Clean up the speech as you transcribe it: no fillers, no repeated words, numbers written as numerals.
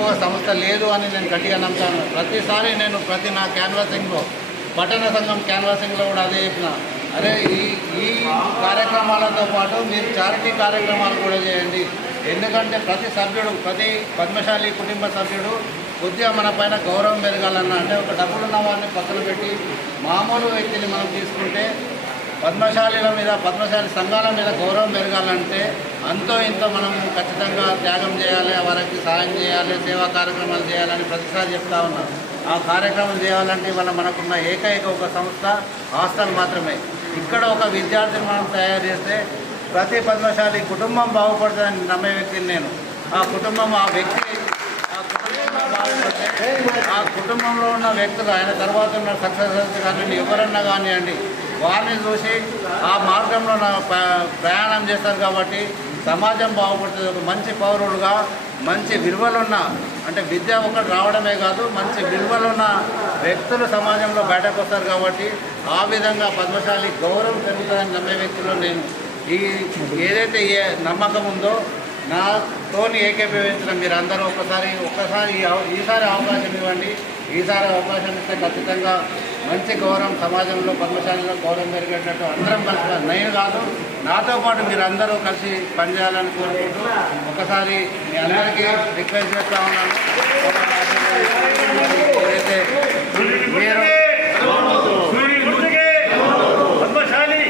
ఎక్కువ సంస్థ లేదు అని నేను గట్టిగా నమ్ముతాను. ప్రతిసారి నేను నా క్యాన్వాసింగ్లో పట్టణ సంఘం క్యాన్వాసింగ్లో కూడా అదే చెప్పిన, అరే ఈ కార్యక్రమాలతో పాటు మీరు చారిటీ కార్యక్రమాలు కూడా చేయండి. ఎందుకంటే ప్రతి పద్మశాలి కుటుంబ సభ్యుడు కొద్దిగా మన పైన గౌరవం పెరగాలన్నా, అంటే ఒక డబ్బులున్న వారిని పక్కన పెట్టి మామూలు వ్యక్తిని మనం తీసుకుంటే పద్మశాలి సంఘాల మీద గౌరవం పెరగాలంటే అంతో ఇంతో మనం ఖచ్చితంగా త్యాగం చేయాలి, వారికి సహాయం చేయాలి, సేవా కార్యక్రమాలు చేయాలని ప్రతిసారి చెప్తా ఉన్నాం. ఆ కార్యక్రమం చేయాలంటే ఇవాళ మనకున్న ఏకైక ఒక సంస్థ హాస్టల్ మాత్రమే. ఇక్కడ ఒక విద్యార్థిని మనం తయారు చేస్తే ప్రతి పద్మశాలి కుటుంబం బాగుపడుతుందని నమ్మే వ్యక్తిని నేను. ఆ వ్యక్తి బాగుపడితే ఆ కుటుంబంలో ఉన్న వ్యక్తులు, ఆయన తర్వాత ఉన్న సక్సెస్ కానీ ఎవరన్నా కానివ్వండి, వారిని చూసి ఆ మార్గంలో ప్రయాణం చేస్తారు. కాబట్టి సమాజం బాగుపడుతుంది. ఒక మంచి పౌరుడుగా మంచి విలువలున్న, అంటే విద్య ఒకటి రావడమే కాదు, మంచి విలువలున్న వ్యక్తులు సమాజంలో బయటకు వస్తారు. కాబట్టి ఆ విధంగా పద్మశాలి గౌరవం పెరుగుతుందని నమ్మే వ్యక్తులు నేను. ఏదైతే నమ్మకం ఉందో నాతోని ఏకీభవించిన మీరు అందరూ ఈసారి అవకాశం ఇవ్వండి. ఈసారి అవకాశం ఇస్తే ఖచ్చితంగా మంచి గౌరవం సమాజంలో పద్మశాలిలో గౌరవం పెరిగేటట్టు అందరం కలిసి, నేను కాదు నాతో పాటు మీరు అందరూ కలిసి పనిచేయాలని కోరుకుంటూ ఒకసారి మీ అందరికీ రిక్వెస్ట్ చేస్తూ ఉన్నాను. ఏదైతే మీరు పద్మశాలి